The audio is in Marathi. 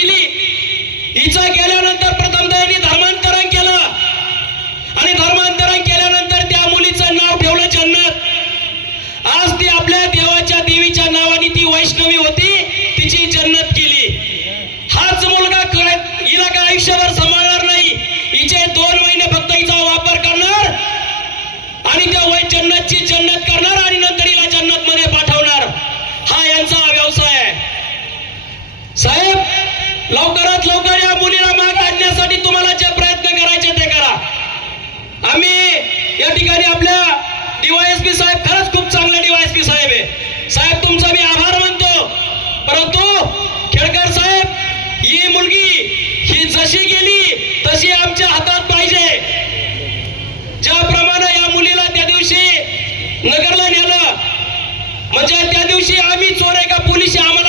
केली. हिचं गेल्यानंतर प्रथम त्यांनी धर्मांतरण केलं आणि धर्मांतरण केल्यानंतर त्या मुलीचं नाव ठेवलं जन्नत. आज ती आपल्या देवाच्या देवीच्या नावाने ती वैष्णवी होती, तिची जन्नत केली. हाच मुलगा हिला का आयुष्यभर सांभाळणार नाही. हिचे 2 महिने फक्त हिचा वापर करणार आणि त्या जन्नतची जन्नत करणार आणि नंतर हिला जन्नत मध्ये पाठवणार. हा यांचा व्यवसाय आहे. साहेब, लवकरात लवकर या मुलीला मागे आणण्यासाठी तुम्हाला जे प्रयत्न करायचे ते करा. आम्ही या ठिकाणी आपल्या डीवायएसपी साहेब, खरंच खूप चांगले डीवायएसपी साहेब आहे. साहेब तुमचा मी आभार मानतो. परंतु खेडकर साहेब, ही मुलगी ही जशी गेली तशी आमच्या हातात पाहिजे. ज्याप्रमाणे या मुलीला त्या दिवशी नगरला नेलं, म्हणजे त्या दिवशी आम्ही चोर एका